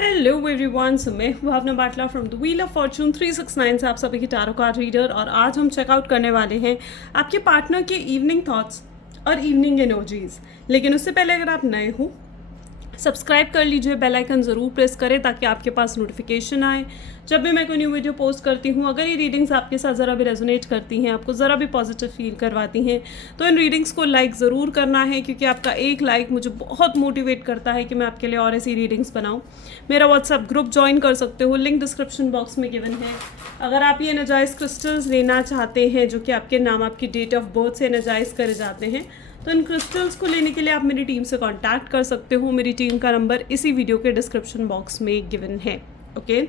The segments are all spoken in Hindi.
हेलो एवरीवन, सो मैं हूं Bhavna Batla from the wheel of fortune 369 से आप सभी की टैरो कार्ड रीडर। और आज हम चेकआउट करने वाले हैं आपके पार्टनर के इवनिंग थॉट्स और इवनिंग एनर्जीज। लेकिन उससे पहले अगर आप नए हो, सब्सक्राइब कर लीजिए, बेल आइकन ज़रूर प्रेस करें ताकि आपके पास नोटिफिकेशन आए जब भी मैं कोई न्यू वीडियो पोस्ट करती हूँ। अगर ये रीडिंग्स आपके साथ ज़रा भी रेजोनेट करती हैं, आपको ज़रा भी पॉजिटिव फील करवाती हैं, तो इन रीडिंग्स को लाइक ज़रूर करना है, क्योंकि आपका एक लाइक मुझे बहुत मोटिवेट करता है कि मैं आपके लिए और ऐसी रीडिंग्स बनाऊँ। मेरा व्हाट्सएप ग्रुप ज्वाइन कर सकते हो, लिंक डिस्क्रिप्शन बॉक्स में गिवन है। अगर आप ये एनर्जाइज क्रिस्टल्स लेना चाहते हैं जो कि आपके नाम, आपकी डेट ऑफ बर्थ से एनर्जाइज करे जाते हैं, तो इन क्रिस्टल्स को लेने के लिए आप मेरी टीम से कांटेक्ट कर सकते हो। मेरी टीम का नंबर इसी वीडियो के डिस्क्रिप्शन बॉक्स में गिवन है। ओके,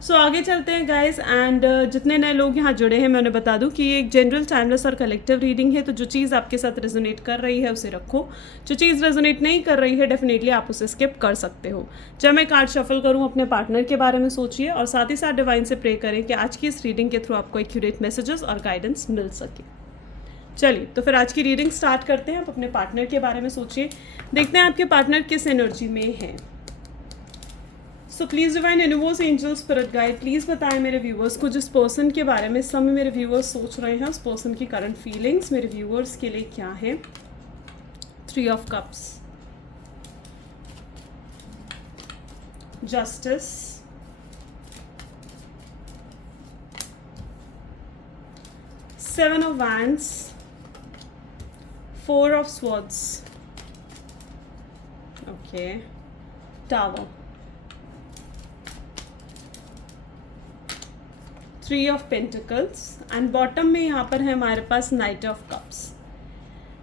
सो आगे चलते हैं गाइस। एंड जितने नए लोग यहाँ जुड़े हैं, मैं उन्हें बता दूं कि ये एक जनरल, टाइमलेस और कलेक्टिव रीडिंग है। तो जो चीज़ आपके साथ रेजोनेट कर रही है उसे रखो, जो चीज़ रेजोनेट नहीं कर रही है डेफिनेटली आप उसे स्किप कर सकते हो। जब मैं कार्ड शफल करूँ, अपने पार्टनर के बारे में सोचिए और साथ ही साथ डिवाइन से प्रे करें कि आज की इस रीडिंग के थ्रू आपको एक्यूरेट मैसेजेस और गाइडेंस मिल सके। चलिए, तो फिर आज की रीडिंग स्टार्ट करते हैं। आप अपने पार्टनर के बारे में सोचिए, देखते हैं आपके पार्टनर किस एनर्जी में है। सो please divine universe, angel, spirit guide, please बताएं मेरे व्यूवर्स को जिस पर्सन के बारे में इस समय मेरे व्यूवर्स सोच रहे हैं, उस पर्सन की करंट फीलिंग्स मेरे व्यूवर्स के लिए क्या है। 3 of cups, justice, seven of wands, 4 of swords, okay, tower, 3 of pentacles and bottom में यहाँ पर है हमारे पास knight of cups.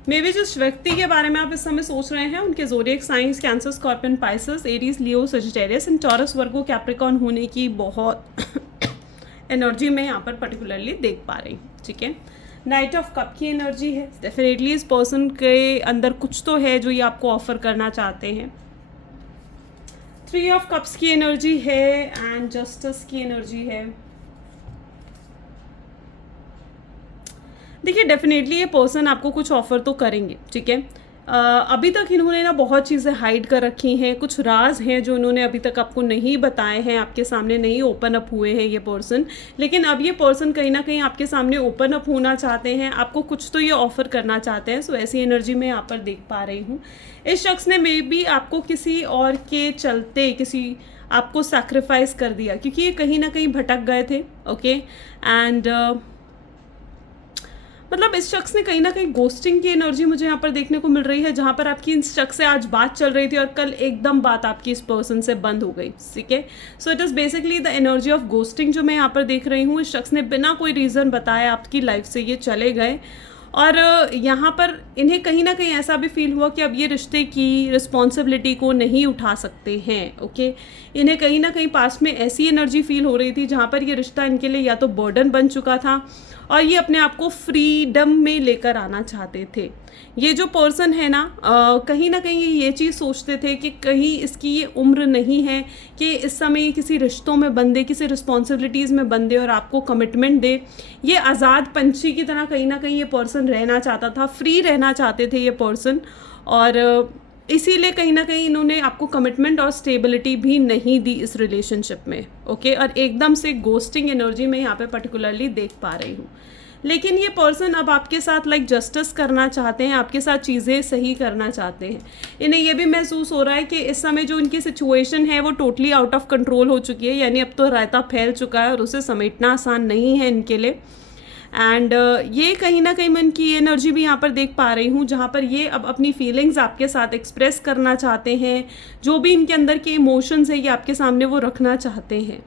May be जिस व्यक्ति के बारे में आप इस समय सोच रहे हैं उनके zodiac science cancer, scorpion, Pisces, Aries, Leo, Sagittarius and taurus, Virgo, Capricorn होने की बहुत एनर्जी में यहाँ पर पर्टिकुलरली देख पा रही हूँ। ठीक है, नाइट ऑफ कप की एनर्जी है। डेफिनेटली इस पर्सन के अंदर कुछ तो है जो ये आपको ऑफर करना चाहते हैं। 3 ऑफ कप्स की एनर्जी है एंड जस्टिस की एनर्जी है। देखिए, डेफिनेटली ये पर्सन आपको कुछ ऑफर तो करेंगे। ठीक है, अभी तक इन्होंने ना बहुत चीज़ें हाइड कर रखी हैं, कुछ राज हैं जो उन्होंने अभी तक आपको नहीं बताए हैं, आपके सामने नहीं ओपन अप हुए हैं ये पर्सन। लेकिन अब ये पर्सन कहीं ना कहीं आपके सामने ओपन अप होना चाहते हैं, आपको कुछ तो ये ऑफर करना चाहते हैं। सो ऐसी एनर्जी मैं यहाँ पर देख पा रही हूँ। इस शख्स ने मे बी आपको किसी और के चलते आपको सैक्रिफाइस कर दिया, क्योंकि ये कहीं ना कहीं भटक गए थे। ओके, एंड मतलब इस शख्स ने कहीं ना कहीं गोस्टिंग की एनर्जी मुझे यहाँ पर देखने को मिल रही है, जहाँ पर आपकी इस शख्स से आज बात चल रही थी और कल एकदम बात आपकी इस पर्सन से बंद हो गई। ठीक है, so it is basically the energy of ghosting जो मैं यहाँ पर देख रही हूँ। इस शख्स ने बिना कोई रीज़न बताए आपकी लाइफ से ये चले गए और यहाँ पर इन्हें कहीं ना कहीं ऐसा भी फील हुआ कि अब ये रिश्ते की रिस्पॉन्सिबिलिटी को नहीं उठा सकते हैं। ओके, इन्हें कहीं ना कहीं पास में ऐसी एनर्जी फील हो रही थी जहाँ पर ये रिश्ता इनके लिए या तो बर्डन बन चुका था और ये अपने आप को फ्रीडम में लेकर आना चाहते थे। ये जो पर्सन है ना, कहीं ना कहीं ये चीज़ सोचते थे कि कहीं इसकी ये उम्र नहीं है कि इस समय ये किसी रिश्तों में बंधे, किसी रिस्पॉन्सिबिलिटीज़ में बंधे और आपको कमिटमेंट दे। ये आज़ाद पंछी की तरह कहीं ना कहीं ये पर्सन रहना चाहता था, फ्री रहना चाहते थे ये पर्सन, और इसीलिए कहीं ना कहीं इन्होंने आपको कमिटमेंट और स्टेबिलिटी भी नहीं दी इस रिलेशनशिप में। ओके, और एकदम से गोस्टिंग एनर्जी में यहाँ पे पर्टिकुलरली देख पा रही हूँ। लेकिन ये पर्सन अब आपके साथ जस्टिस करना चाहते हैं, आपके साथ चीज़ें सही करना चाहते हैं। इन्हें ये भी महसूस हो रहा है कि इस समय जो इनकी सिचुएशन है वो टोटली आउट ऑफ कंट्रोल हो चुकी है, यानी अब तो रायता फैल चुका है और उसे समेटना आसान नहीं है इनके लिए। एंड ये कहीं ना कहीं मैं इनकी एनर्जी भी यहाँ पर देख पा रही हूँ, जहाँ पर ये अब अपनी फीलिंग्स आपके साथ एक्सप्रेस करना चाहते हैं। जो भी इनके अंदर के इमोशंस है ये आपके सामने वो रखना चाहते हैं।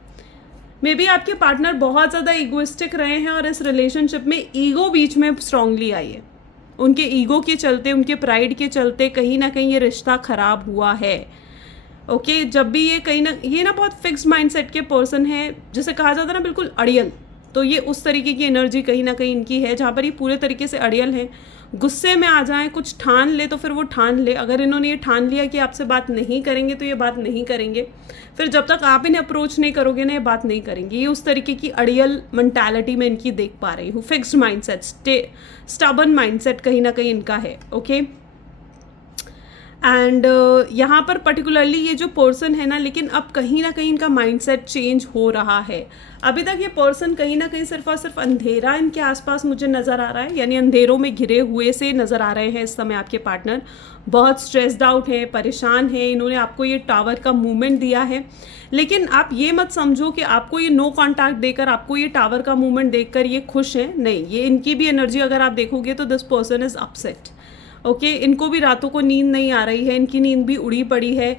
मे बी आपके पार्टनर बहुत ज़्यादा ईगोइस्टिक रहे हैं और इस रिलेशनशिप में ईगो बीच में स्ट्रांगली आई है। उनके ईगो के चलते, उनके प्राइड के चलते कहीं ना कहीं ये रिश्ता ख़राब हुआ है। ओके, जब भी ये ना बहुत फिक्स्ड माइंडसेट के पर्सन है, जैसे कहा जाता है ना बिल्कुल अड़ियल, तो ये उस तरीके की एनर्जी कहीं ना कहीं इनकी है, जहाँ पर ये पूरे तरीके से अड़ियल हैं। गुस्से में आ जाएं, कुछ ठान ले तो फिर वो ठान ले। अगर इन्होंने ये ठान लिया कि आपसे बात नहीं करेंगे तो ये बात नहीं करेंगे, फिर जब तक आप इन्हें अप्रोच नहीं करोगे ना ये बात नहीं करेंगे। ये उस तरीके की अड़ियल मेंटालिटी में इनकी देख पा रही हूँ। फिक्स्ड माइंडसेट, स्टबर्न माइंडसेट कहीं ना कहीं इनका है। ओके, एंड यहाँ पर पर्टिकुलरली ये जो पर्सन है ना, लेकिन अब कहीं ना कहीं इनका माइंडसेट चेंज हो रहा है। अभी तक ये पर्सन कहीं ना कहीं सिर्फ और सिर्फ अंधेरा इनके आसपास मुझे नज़र आ रहा है, यानी अंधेरों में घिरे हुए से नज़र आ रहे हैं इस समय आपके पार्टनर। बहुत स्ट्रेस्ड आउट है, परेशान है, इन्होंने आपको ये टावर का मूवमेंट दिया है, लेकिन आप ये मत समझो कि आपको ये नो कॉन्टैक्ट देकर, आपको ये टावर का मूवमेंट देखकर ये खुश हैं। नहीं, ये इनकी भी एनर्जी अगर आप देखोगे तो this person is upset. Okay, इनको भी रातों को नींद नहीं आ रही है, इनकी नींद भी उड़ी पड़ी है।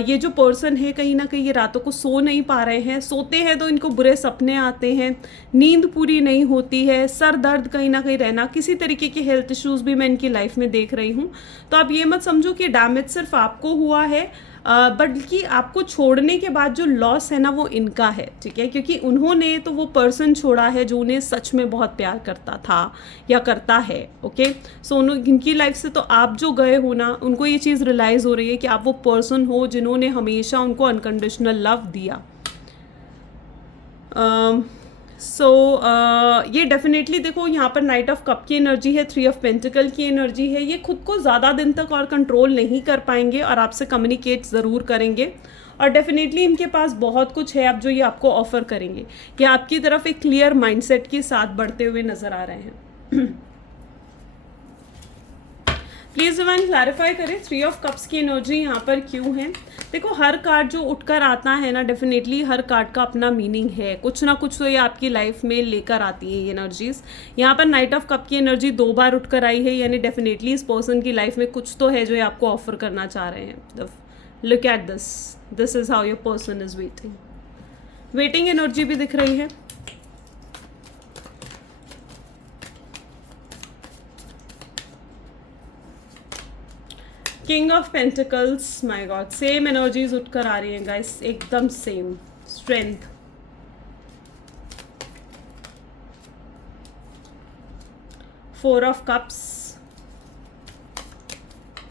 ये जो पर्सन है कहीं ना कहीं ये रातों को सो नहीं पा रहे हैं, सोते हैं तो इनको बुरे सपने आते हैं, नींद पूरी नहीं होती है, सर दर्द कहीं ना कहीं रहना, किसी तरीके के हेल्थ इश्यूज़ भी मैं इनकी लाइफ में देख रही हूँ। तो आप ये मत समझो कि डैमेज सिर्फ आपको हुआ है, बल्कि आपको छोड़ने के बाद जो लॉस है ना वो इनका है, ठीक है, क्योंकि उन्होंने तो वो पर्सन छोड़ा है जो उन्हें सच में बहुत प्यार करता था या करता है। ओके, सो इनकी लाइफ से तो आप जो गए हो ना, उनको ये चीज़ रियलाइज़ हो रही है कि आप वो पर्सन हो जिन्होंने हमेशा उनको अनकंडीशनल लव दिया। सो ये डेफिनेटली देखो, यहाँ पर नाइट ऑफ कप की एनर्जी है, 3 ऑफ पेंटिकल की एनर्जी है। ये खुद को ज़्यादा दिन तक और कंट्रोल नहीं कर पाएंगे और आपसे कम्युनिकेट ज़रूर करेंगे, और डेफिनेटली इनके पास बहुत कुछ है अब जो ये आपको ऑफर करेंगे। ये आपकी तरफ एक क्लियर माइंडसेट के साथ बढ़ते हुए नज़र आ रहे हैं। प्लीज़ डिवाइन क्लैरिफाई करें 3 ऑफ कप्स की एनर्जी यहाँ पर क्यों है। देखो, हर कार्ड जो उठकर आता है ना, डेफिनेटली हर कार्ड का अपना मीनिंग है, कुछ ना कुछ तो ये आपकी लाइफ में लेकर आती है ये एनर्जीज। यहाँ पर नाइट ऑफ कप की एनर्जी 2 बार उठकर आई है, यानी डेफिनेटली इस पर्सन की लाइफ में कुछ तो है जो ये आपको ऑफर करना चाह रहे हैं। Look at this is how your person is waiting energy भी दिख रही है। King of pentacles, my god, same energies उठकर आ रही हैं गाइस, एकदम same strength. Four of cups,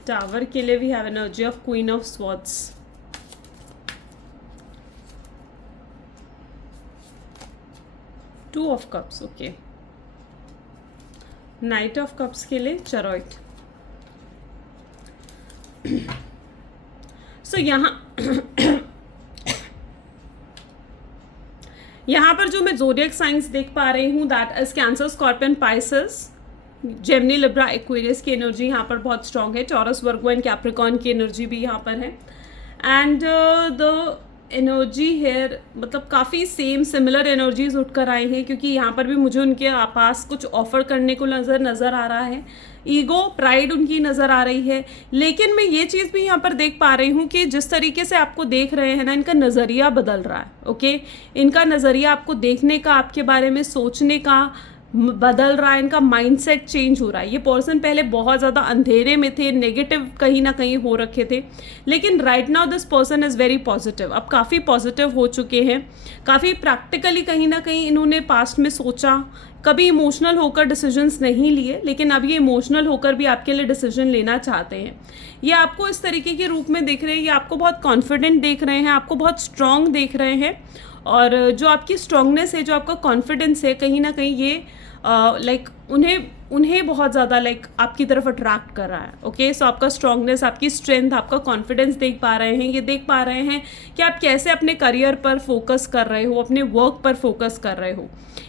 tower के लिए we have energy of queen of swords. Two of cups, okay. Knight of cups के लिए चेरोट। सो यहाँ पर जो मैं ज़ोडिएक साइंस देख पा रही हूँ, that is cancer, scorpion, Pisces, Gemini, Libra, Aquarius की एनर्जी यहाँ पर बहुत स्ट्रांग है। टॉरस, वर्गो एंड कैप्रिकॉर्न की एनर्जी भी यहाँ पर है। एंड द एनर्जी हेयर, मतलब काफ़ी सिमिलर एनर्जीज उठकर आए हैं, क्योंकि यहाँ पर भी मुझे उनके पास कुछ ऑफर करने को नज़र आ रहा है। ईगो, प्राइड उनकी नज़र आ रही है, लेकिन मैं ये चीज़ भी यहाँ पर देख पा रही हूँ कि जिस तरीके से आपको देख रहे हैं ना, इनका नज़रिया बदल रहा है। ओके, इनका नज़रिया आपको देखने का, आपके बारे में सोचने का बदल रहा है, इनका माइंडसेट चेंज हो रहा है। ये पर्सन पहले बहुत ज़्यादा अंधेरे में थे, नेगेटिव कहीं ना कहीं हो रखे थे, लेकिन right now this person is very positive. अब काफ़ी पॉजिटिव हो चुके हैं, काफ़ी प्रैक्टिकली कहीं ना कहीं इन्होंने पास्ट में सोचा, कभी इमोशनल होकर डिसीजंस नहीं लिए, लेकिन अब ये इमोशनल होकर भी आपके लिए डिसीजन लेना चाहते हैं। ये आपको इस तरीके के रूप में देख रहे हैं, ये आपको बहुत कॉन्फिडेंट देख रहे हैं, आपको बहुत स्ट्रांग देख रहे हैं, और जो आपकी स्ट्रांगनेस है, जो आपका कॉन्फिडेंस है, कहीं ना कहीं ये लाइक उन्हें बहुत ज़्यादा लाइक आपकी तरफ अट्रैक्ट कर रहा है। ओके, सो आपका स्ट्रांगनेस, आपकी स्ट्रेंथ, आपका कॉन्फिडेंस देख पा रहे हैं। ये देख पा रहे हैं कि आप कैसे अपने करियर पर फोकस कर रहे हो, अपने वर्क पर फोकस कर रहे हो।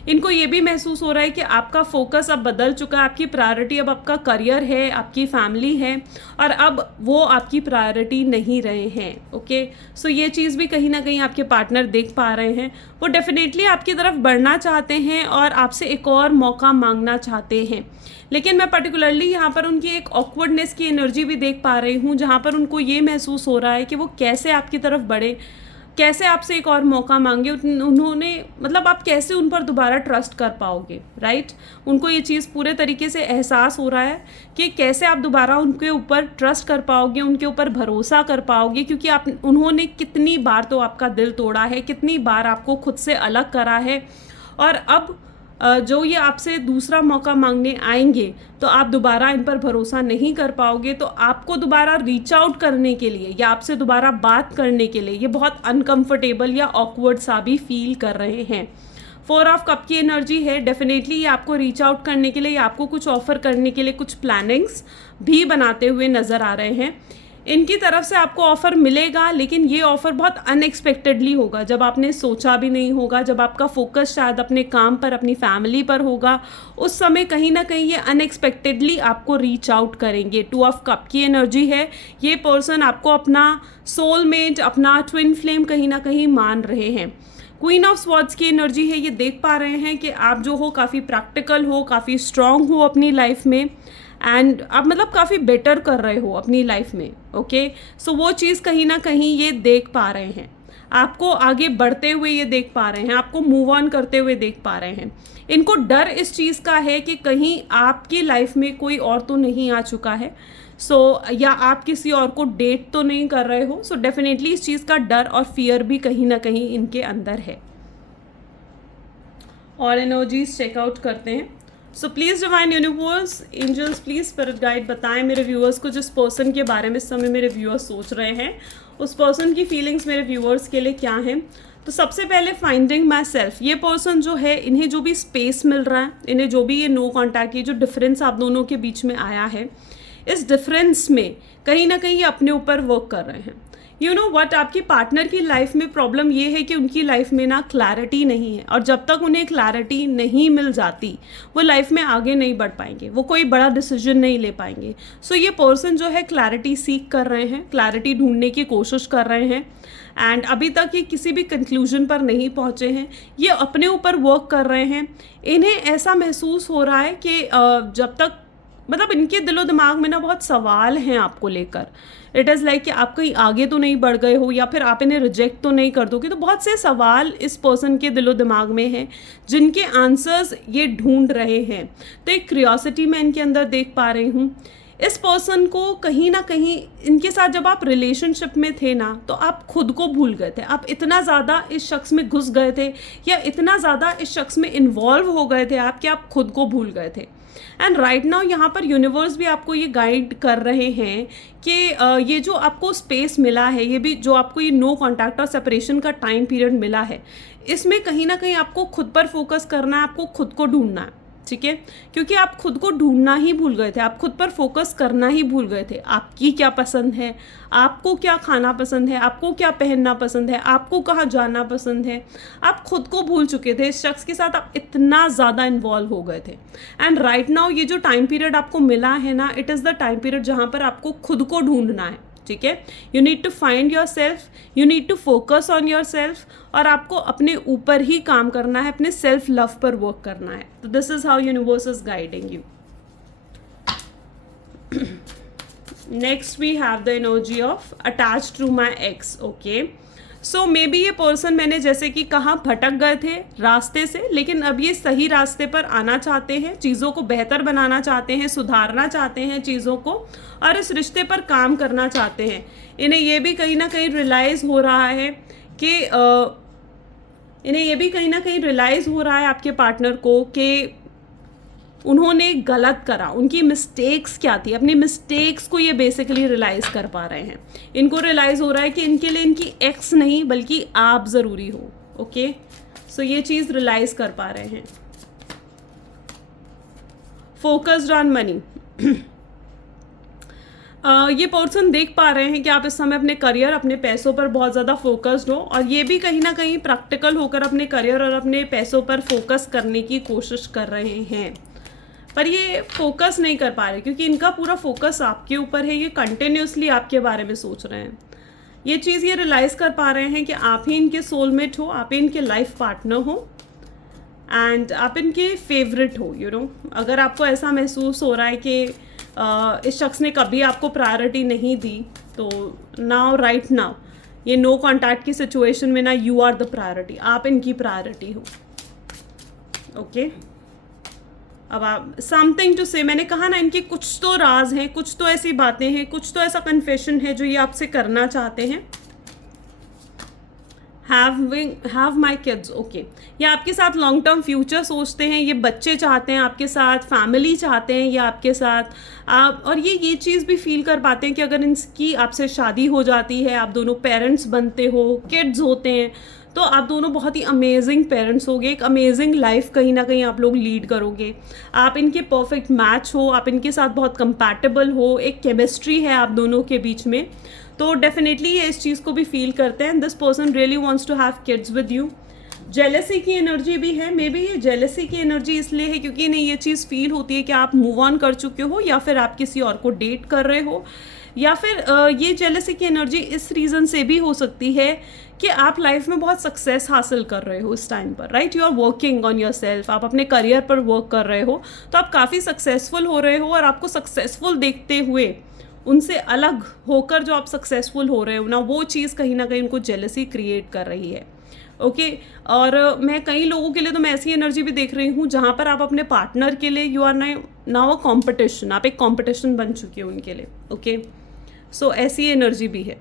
इनको ये भी महसूस हो रहा है कि आपका फोकस अब बदल चुका है, आपकी प्रायोरिटी अब आपका करियर है, आपकी फैमिली है, और अब वो आपकी प्रायोरिटी नहीं रहे हैं। ओके, सो ये चीज़ भी कहीं ना कहीं आपके पार्टनर देख पा रहे हैं। वो डेफिनेटली आपकी तरफ बढ़ना चाहते हैं और आपसे एक और मौका मांगना चाहते हैं, लेकिन मैं पर्टिकुलरली यहाँ पर उनकी एक ऑकवर्डनेस की एनर्जी भी देख पा रही हूँ, जहाँ पर उनको ये महसूस हो रहा है कि वो कैसे आपकी तरफ बढ़े, कैसे आपसे एक और मौका मांगे। उन्होंने मतलब आप कैसे उन पर दोबारा ट्रस्ट कर पाओगे, राइट। उनको ये चीज़ पूरे तरीके से एहसास हो रहा है कि कैसे आप दोबारा उनके ऊपर ट्रस्ट कर पाओगे, उनके ऊपर भरोसा कर पाओगे, क्योंकि उन्होंने कितनी बार तो आपका दिल तोड़ा है, कितनी बार आपको खुद से अलग करा है, और अब जो ये आपसे दूसरा मौका मांगने आएंगे तो आप दोबारा इन पर भरोसा नहीं कर पाओगे। तो आपको दोबारा रीच आउट करने के लिए या आपसे दोबारा बात करने के लिए ये बहुत अनकंफर्टेबल या ऑकवर्ड सा भी फील कर रहे हैं। 4 ऑफ कप की एनर्जी है, डेफिनेटली ये आपको रीच आउट करने के लिए, आपको कुछ ऑफर करने के लिए कुछ प्लानिंग्स भी बनाते हुए नज़र आ रहे हैं। इनकी तरफ से आपको ऑफ़र मिलेगा, लेकिन ये ऑफ़र बहुत अनएक्सपेक्टेडली होगा, जब आपने सोचा भी नहीं होगा, जब आपका फोकस शायद अपने काम पर, अपनी फैमिली पर होगा, उस समय कहीं ना कहीं ये अनएक्सपेक्टेडली आपको रीच आउट करेंगे। 2 ऑफ कप की एनर्जी है, ये पर्सन आपको अपना सोलमेट, अपना ट्विन फ्लेम कहीं ना कहीं मान रहे हैं। क्वीन ऑफ स्वॉर्ड्स की एनर्जी है, ये देख पा रहे हैं कि आप जो हो काफ़ी प्रैक्टिकल हो, काफ़ी स्ट्रांग हो अपनी लाइफ में, एंड आप मतलब काफ़ी बेटर कर रहे हो अपनी लाइफ में। ओके, सो वो चीज़ कहीं ना कहीं ये देख पा रहे हैं, आपको आगे बढ़ते हुए ये देख पा रहे हैं, आपको मूव ऑन करते हुए देख पा रहे हैं। इनको डर इस चीज़ का है कि कहीं आपकी लाइफ में कोई और तो नहीं आ चुका है, या आप किसी और को डेट तो नहीं कर रहे हो। सो डेफिनेटली इस चीज़ का डर और फियर भी कहीं ना कहीं इनके अंदर है। और एनर्जीज चेकआउट करते हैं। So please divine universe, angels, please spirit guide बताएं मेरे व्यूअर्स को, जिस पर्सन के बारे में इस समय मेरे व्यूअर्स सोच रहे हैं, उस पर्सन की फीलिंग्स मेरे व्यूअर्स के लिए क्या हैं। तो सबसे पहले फाइंडिंग माई सेल्फ, ये पर्सन जो है, इन्हें जो भी स्पेस मिल रहा है, इन्हें जो भी ये नो कॉन्टैक्ट, ये जो डिफरेंस आप दोनों के बीच में आया है, इस डिफरेंस में कहीं ना कहीं अपने ऊपर वर्क कर रहे हैं। यू नो वट, आपकी पार्टनर की लाइफ में प्रॉब्लम ये है कि उनकी लाइफ में ना क्लैरिटी नहीं है, और जब तक उन्हें क्लैरिटी नहीं मिल जाती वो लाइफ में आगे नहीं बढ़ पाएंगे, वो कोई बड़ा डिसीजन नहीं ले पाएंगे। सो ये पर्सन जो है क्लैरिटी सीख कर रहे हैं, क्लैरिटी ढूंढने की कोशिश कर रहे हैं, एंड अभी तक ये किसी भी कंक्लूजन पर नहीं पहुँचे हैं। ये अपने ऊपर वर्क कर रहे हैं। इन्हें ऐसा महसूस हो रहा है कि जब तक, मतलब इनके दिलो दिमाग में ना बहुत सवाल हैं आपको लेकर। इट इज़ लाइक कि आप कहीं आगे तो नहीं बढ़ गए हो, या फिर आप इन्हें रिजेक्ट तो नहीं कर दोगे। तो बहुत से सवाल इस पर्सन के दिलो दिमाग में हैं जिनके आंसर्स ये ढूंढ रहे हैं। तो एक क्यूरियोसिटी मैं इनके अंदर देख पा रही हूँ। इस पर्सन को कहीं ना कहीं, इनके साथ जब आप रिलेशनशिप में थे ना, तो आप खुद को भूल गए थे। आप इतना ज़्यादा इस शख्स में घुस गए थे, या इतना ज़्यादा इस शख्स में इन्वॉल्व हो गए थे आप, कि आप खुद को भूल गए थे। एंड राइट नाउ यहाँ पर यूनिवर्स भी आपको ये गाइड कर रहे हैं कि ये जो आपको स्पेस मिला है, ये भी जो आपको ये नो कॉन्टैक्ट और सेपरेशन का टाइम पीरियड मिला है, इसमें कहीं ना कहीं आपको खुद पर फोकस करना है, आपको खुद को ढूंढना है। ठीक है, क्योंकि आप खुद को ढूंढना ही भूल गए थे, आप खुद पर फोकस करना ही भूल गए थे। आपकी क्या पसंद है, आपको क्या खाना पसंद है, आपको क्या पहनना पसंद है, आपको कहाँ जाना पसंद है, आप खुद को भूल चुके थे। इस शख्स के साथ आप इतना ज़्यादा इन्वॉल्व हो गए थे। एंड राइट नाउ ये जो टाइम पीरियड आपको मिला है ना, it is the time period जहाँ पर आपको खुद को ढूंढना है। ठीक है, you need to find yourself, you need to focus on yourself, और आपको अपने ऊपर ही काम करना है, अपने सेल्फ लव पर वर्क करना है। तो this is how universe is guiding you. Next we have the energy of attach to my ex. Okay, so maybe ये पर्सन, मैंने जैसे कि कहा, भटक गए थे रास्ते से, लेकिन अब ये सही रास्ते पर आना चाहते हैं, चीज़ों को बेहतर बनाना चाहते हैं, सुधारना चाहते हैं चीज़ों को, और इस रिश्ते पर काम करना चाहते हैं। इन्हें ये भी कहीं ना कहीं रियलाइज़ हो रहा है कि आपके पार्टनर को कि उन्होंने गलत करा, उनकी मिस्टेक्स क्या थी, अपनी मिस्टेक्स को ये बेसिकली रियलाइज़ कर पा रहे हैं। इनको रियलाइज़ हो रहा है कि इनके लिए इनकी एक्स नहीं बल्कि आप ज़रूरी हो। ओके, सो ये चीज़ रियलाइज़ कर पा रहे हैं। फोकस्ड ऑन मनी, ये पर्सन देख पा रहे हैं कि आप इस समय अपने करियर, अपने पैसों पर बहुत ज़्यादा फोकस्ड हो, और ये भी कहीं ना कहीं प्रैक्टिकल होकर अपने करियर और अपने पैसों पर फोकस करने की कोशिश कर रहे हैं, पर ये फोकस नहीं कर पा रहे क्योंकि इनका पूरा फोकस आपके ऊपर है। ये कंटिन्यूसली आपके बारे में सोच रहे हैं। ये चीज़ ये रियलाइज़ कर पा रहे हैं कि आप ही इनके सोलमेट हो, आप ही इनके लाइफ पार्टनर हो, एंड आप इनके फेवरेट हो। यू नो, अगर आपको ऐसा महसूस हो रहा है कि इस शख्स ने कभी आपको प्रायोरिटी नहीं दी, तो नाउ, राइट नाउ, ये नो कॉन्टैक्ट की सिचुएशन में ना, यू आर द प्रायोरिटी, आप इनकी प्रायोरिटी हो। ओके, अब आप समथिंग टू से, मैंने कहा ना, इनके कुछ तो राज हैं, कुछ तो ऐसी बातें हैं, कुछ तो ऐसा कन्फेशन है जो ये आपसे करना चाहते हैं। Have my kids. ओके, ये आपके साथ लॉन्ग टर्म फ्यूचर सोचते हैं, ये बच्चे चाहते हैं आपके साथ, फैमिली चाहते हैं ये आपके साथ, आप, और ये चीज़ भी फील कर पाते हैं कि अगर इनकी आपसे शादी हो जाती है, आप दोनों पेरेंट्स बनते हो, किड्स होते हैं, तो आप दोनों बहुत ही अमेजिंग पेरेंट्स होगे, एक अमेजिंग लाइफ कहीं ना कहीं आप लोग लीड करोगे। आप इनके परफेक्ट मैच हो, आप इनके साथ बहुत कंपैटिबल हो, एक केमिस्ट्री है आप दोनों के बीच में। तो डेफिनेटली ये इस चीज़ को भी फील करते हैं, this person really wants to have kids with you. Jealousy की एनर्जी भी है, मे बी ये जेलसी की एनर्जी इसलिए है क्योंकि नहीं ये चीज़ फील होती है कि आप मूव ऑन कर चुके हो, या फिर आप किसी और को डेट कर रहे हो, या फिर ये जेलसी की एनर्जी इस रीज़न से भी हो सकती है कि आप लाइफ में बहुत सक्सेस हासिल कर रहे हो इस टाइम पर, right? You are working on yourself, आप अपने करियर पर वर्क कर रहे हो, तो आप काफ़ी सक्सेसफुल हो रहे हो, और आपको सक्सेसफुल देखते हुए उनसे अलग होकर जो आप सक्सेसफुल हो रहे हो ना, वो चीज़ कहीं ना कहीं उनको जेलसी क्रिएट कर रही है। ओके और मैं कई लोगों के लिए तो मैं ऐसी एनर्जी भी देख रही हूँ जहाँ पर आप अपने पार्टनर के लिए you are now a competition, आप एक कॉम्पिटिशन बन चुके हो उनके लिए। ओके सो ऐसी एनर्जी भी है।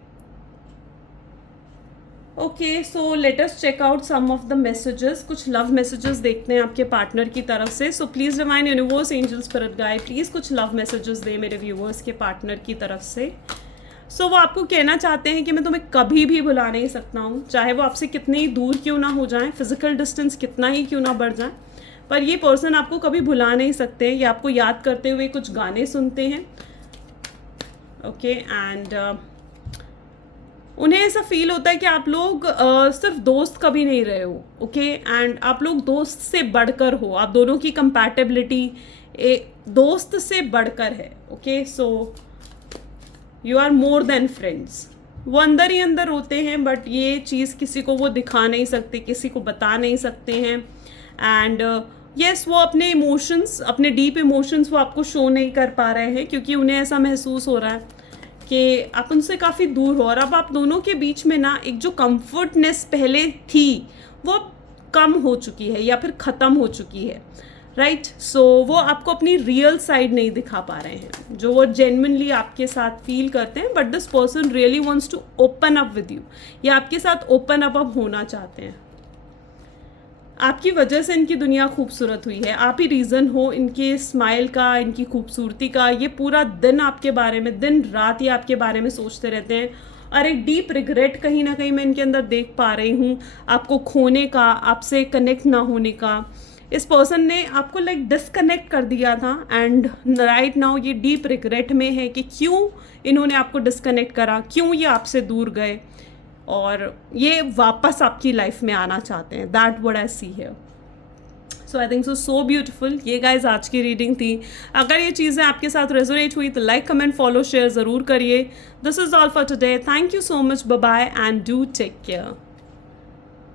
Okay so let us check out some of the messages. कुछ लव मैसेजेस देखते हैं आपके पार्टनर की तरफ से। So please divine universe, angel, spirit guide, please कुछ लव मैसेजेस दे मेरे व्यूवर्स के पार्टनर की तरफ से। सो वो आपको कहना चाहते हैं कि मैं तुम्हें कभी भी भुला नहीं सकता हूँ, चाहे वो आपसे कितने ही दूर क्यों ना हो जाएं, फिजिकल डिस्टेंस कितना ही क्यों ना बढ़ जाए, पर ये पर्सन आपको कभी भुला नहीं सकते हैं। ये आपको याद करते हुए कुछ गाने सुनते हैं। ओके एंड उन्हें ऐसा फील होता है कि आप लोग सिर्फ दोस्त कभी नहीं रहे हो। ओके एंड आप लोग दोस्त से बढ़कर हो, आप दोनों की कंपैटिबिलिटी दोस्त से बढ़कर है। Okay so you are more than friends. वो अंदर ही अंदर होते हैं, बट ये चीज़ किसी को वो दिखा नहीं सकते, किसी को बता नहीं सकते हैं। एंड यस वो अपने इमोशंस, अपने डीप इमोशंस वो आपको शो नहीं कर पा रहे हैं, क्योंकि उन्हें ऐसा महसूस हो रहा है कि आप उनसे काफ़ी दूर हो, और अब आप दोनों के बीच में ना एक जो कंफर्टनेस पहले थी वो कम हो चुकी है या फिर ख़त्म हो चुकी है, राइट? सो वो आपको अपनी रियल साइड नहीं दिखा पा रहे हैं जो वो जेन्युइनली आपके साथ फील करते हैं, but this person really wants to open up with you, या आपके साथ ओपन अप होना चाहते हैं। आपकी वजह से इनकी दुनिया खूबसूरत हुई है, आप ही रीज़न हो इनके स्माइल का, इनकी खूबसूरती का। ये पूरा दिन आपके बारे में, दिन रात ये आपके बारे में सोचते रहते हैं, और एक डीप रिग्रेट कहीं ना कहीं मैं इनके अंदर देख पा रही हूँ, आपको खोने का, आपसे कनेक्ट ना होने का। इस पर्सन ने आपको लाइक डिस्कनेक्ट कर दिया था, एंड राइट नाउ ये डीप रिग्रेट में है कि क्यों इन्होंने आपको डिस्कनेक्ट करा, क्यों ये आपसे दूर गए, और ये वापस आपकी लाइफ में आना चाहते हैं। That what I see here. So I think so beautiful. ये गाइज आज की रीडिंग थी। अगर ये चीज़ें आपके साथ रेजोनेट हुई तो लाइक, कमेंट, फॉलो, शेयर ज़रूर करिए। This is all for today. Thank you so much, bye bye and do take care.